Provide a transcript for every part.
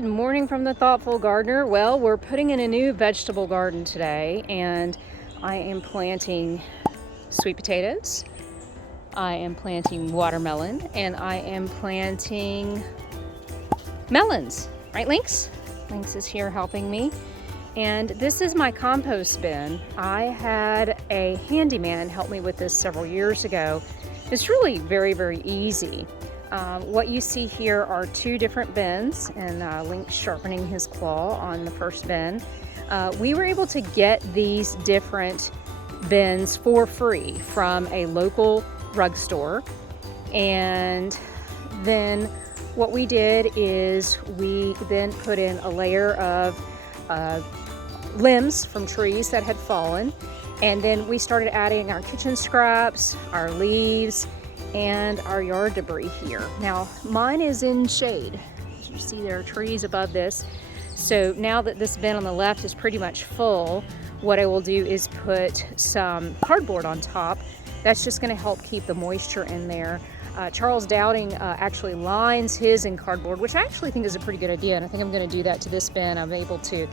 Good morning from the Thoughtful Gardener. Well, we're putting in a new vegetable garden today, and I am planting sweet potatoes, I am planting watermelon, and I am planting melons. Right, Lynx? Lynx is here helping me. And this is my compost bin. I had a handyman help me with this several years ago. It's really very, very easy. What you see here are two different bins, and Lynx sharpening his claw on the first bin. We were able to get these different bins for free from a local rug store, and then what we did is we then put in a layer of limbs from trees that had fallen, and then we started adding our kitchen scraps, our leaves, and our yard debris here. Now mine is in shade. As you see, there are trees above this. So now that this bin on the left is pretty much full, what I will do is put some cardboard on top. That's just going to help keep the moisture in there. Charles Dowding actually lines his in cardboard, which I actually think is a pretty good idea, and I think I'm going to do that to this bin. I'm able to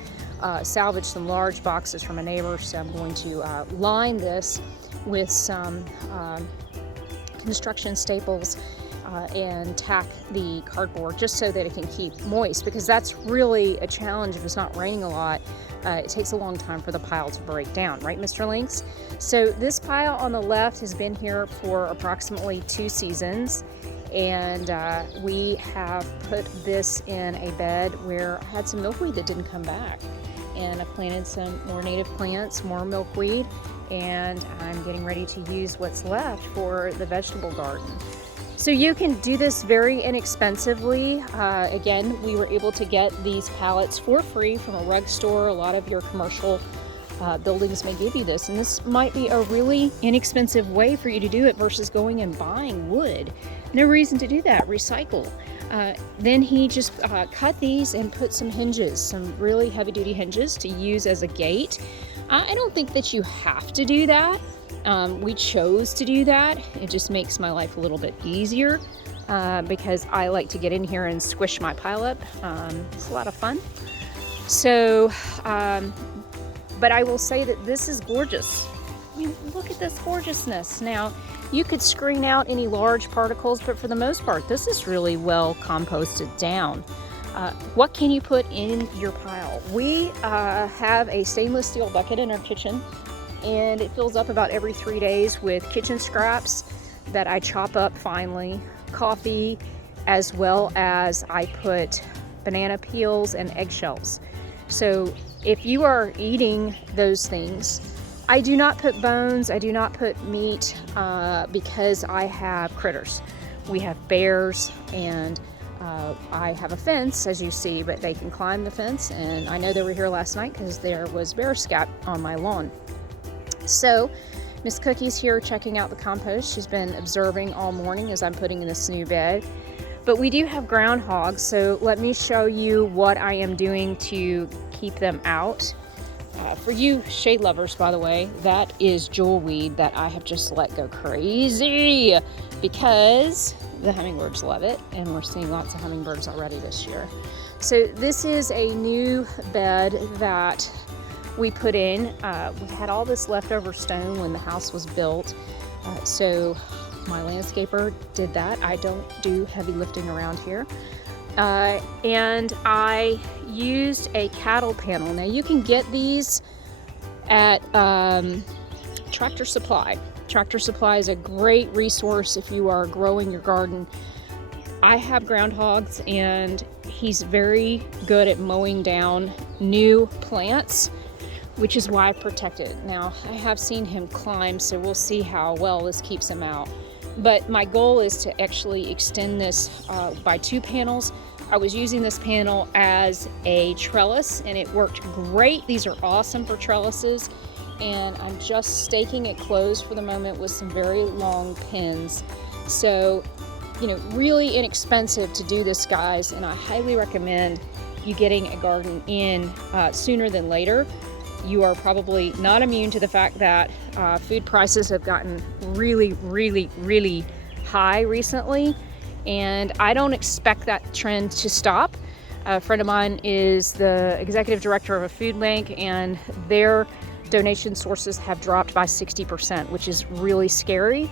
salvage some large boxes from a neighbor, so I'm going to line this with some construction staples and tack the cardboard just so that it can keep moist, because that's really a challenge if it's not raining a lot. It takes a long time for the pile to break down, right, Mr. Lynx? So this pile on the left has been here for approximately 2 seasons, and we have put this in a bed where I had some milkweed that didn't come back, and I planted some more native plants, more milkweed, and I'm getting ready to use what's left for the vegetable garden. So you can do this very inexpensively. Again, we were able to get these pallets for free from a rug store. A lot of your commercial buildings may give you this, and this might be a really inexpensive way for you to do it versus going and buying wood. No reason to do that. Recycle. Then he just cut these and put some hinges, some really heavy-duty hinges to use as a gate. I don't think that you have to do that. We chose to do that. It just makes my life a little bit easier because I like to get in here and squish my pile up. It's a lot of fun. So, but I will say that this is gorgeous. I mean, look at this gorgeousness. Now, you could screen out any large particles, but for the most part, this is really well composted down. What can you put in your pile? We have a stainless steel bucket in our kitchen, and it fills up about every 3 days with kitchen scraps that I chop up finely, coffee, as well as I put banana peels and eggshells. So if you are eating those things, I do not put bones, I do not put meat because I have critters. We have bears, and I have a fence, as you see, but they can climb the fence, and I know they were here last night because there was bear scat on my lawn. So Miss Cookie's here checking out the compost. She's been observing all morning as I'm putting in this new bed. But we do have groundhogs, so let me show you what I am doing to keep them out. For you shade lovers, by the way, that is jewelweed that I have just let go crazy because the hummingbirds love it, and we're seeing lots of hummingbirds already this year. So this is a new bed that we put in. We had all this leftover stone when the house was built, so my landscaper did that. I don't do heavy lifting around here. And I used a cattle panel. Now you can get these at Tractor Supply. Tractor Supply is a great resource if you are growing your garden. I have groundhogs, and he's very good at mowing down new plants, which is why I protect it. Now, I have seen him climb, so we'll see how well this keeps him out. But my goal is to actually extend this by 2 panels. I was using this panel as a trellis, and it worked great. These are awesome for trellises, and I'm just staking it closed for the moment with some very long pins. So, you know, really inexpensive to do this, guys, and I highly recommend you getting a garden in sooner than later. You are probably not immune to the fact that food prices have gotten really, really, really high recently, and I don't expect that trend to stop. A friend of mine is the executive director of a food bank, and their donation sources have dropped by 60%, which is really scary.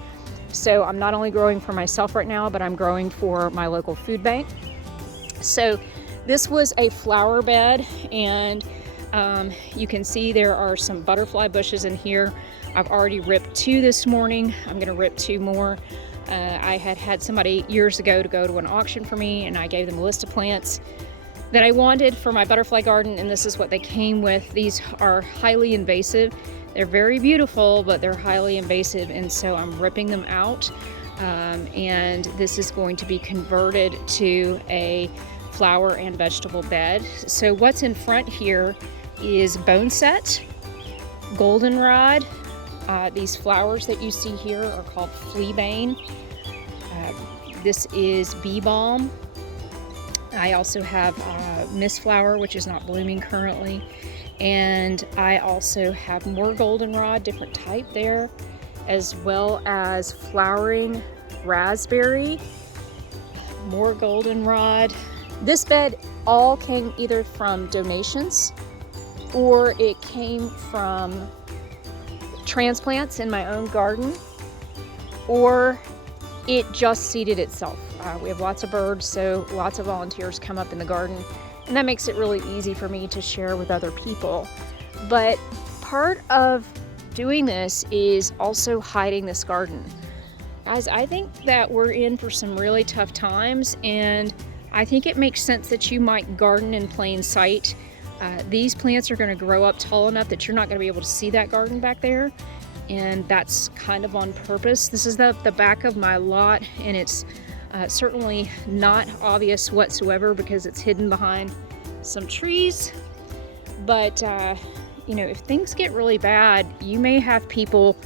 So I'm not only growing for myself right now, but I'm growing for my local food bank. So this was a flower bed, and you can see there are some butterfly bushes in here. I've already ripped 2 this morning. I'm gonna rip 2 more. I had somebody years ago to go to an auction for me, and I gave them a list of plants that I wanted for my butterfly garden, and this is what they came with. These are highly invasive. They're very beautiful, but they're highly invasive, and so I'm ripping them out. And this is going to be converted to a flower and vegetable bed. So what's in front here is boneset, goldenrod. These flowers that you see here are called fleabane. This is bee balm. I also have mistflower, which is not blooming currently. And I also have more goldenrod, different type there, as well as flowering raspberry, more goldenrod. This bed all came either from donations or it came from transplants in my own garden, or it just seeded itself. We have lots of birds, so lots of volunteers come up in the garden, and that makes it really easy for me to share with other people. But part of doing this is also hiding this garden. Guys, I think that we're in for some really tough times, and I think it makes sense that you might garden in plain sight. These plants are going to grow up tall enough that you're not going to be able to see that garden back there, and that's kind of on purpose. This is the back of my lot, and it's certainly not obvious whatsoever because it's hidden behind some trees. But you know, if things get really bad, you may have people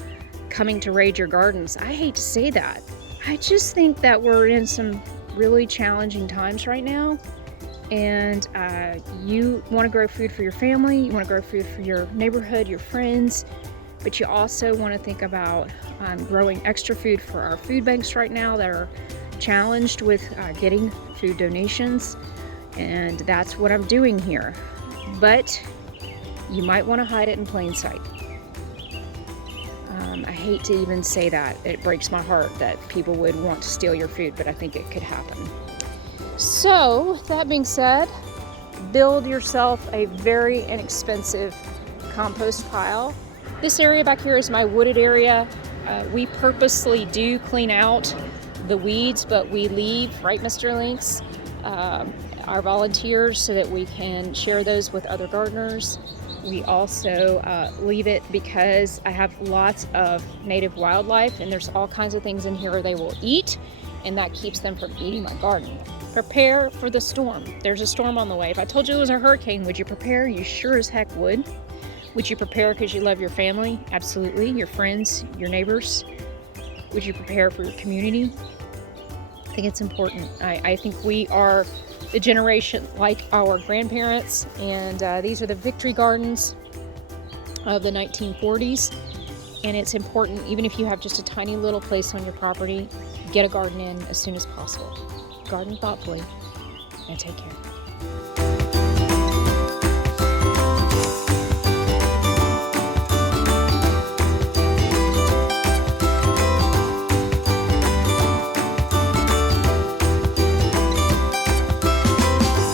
coming to raid your gardens. I hate to say that. I just think that we're in some really challenging times right now, and you want to grow food for your family, you want to grow food for your neighborhood, your friends, but you also want to think about growing extra food for our food banks right now that are challenged with getting food donations, and that's what I'm doing here. But you might want to hide it in plain sight. I hate to even say that. It breaks my heart that people would want to steal your food, but I think it could happen. So, that being said, build yourself a very inexpensive compost pile. This area back here is my wooded area. We purposely do clean out the weeds, but we leave, right, Mr. Lynx, our volunteers so that we can share those with other gardeners. We also leave it because I have lots of native wildlife, and there's all kinds of things in here they will eat, and that keeps them from eating my garden. Prepare for the storm. There's a storm on the way. If I told you it was a hurricane, would you prepare? You sure as heck would. Would you prepare because you love your family? Absolutely. Your friends, your neighbors. Would you prepare for your community? I think it's important. I think we are the generation like our grandparents, and these are the victory gardens of the 1940s, and it's important, even if you have just a tiny little place on your property, get a garden in as soon as possible. Garden thoughtfully, and take care.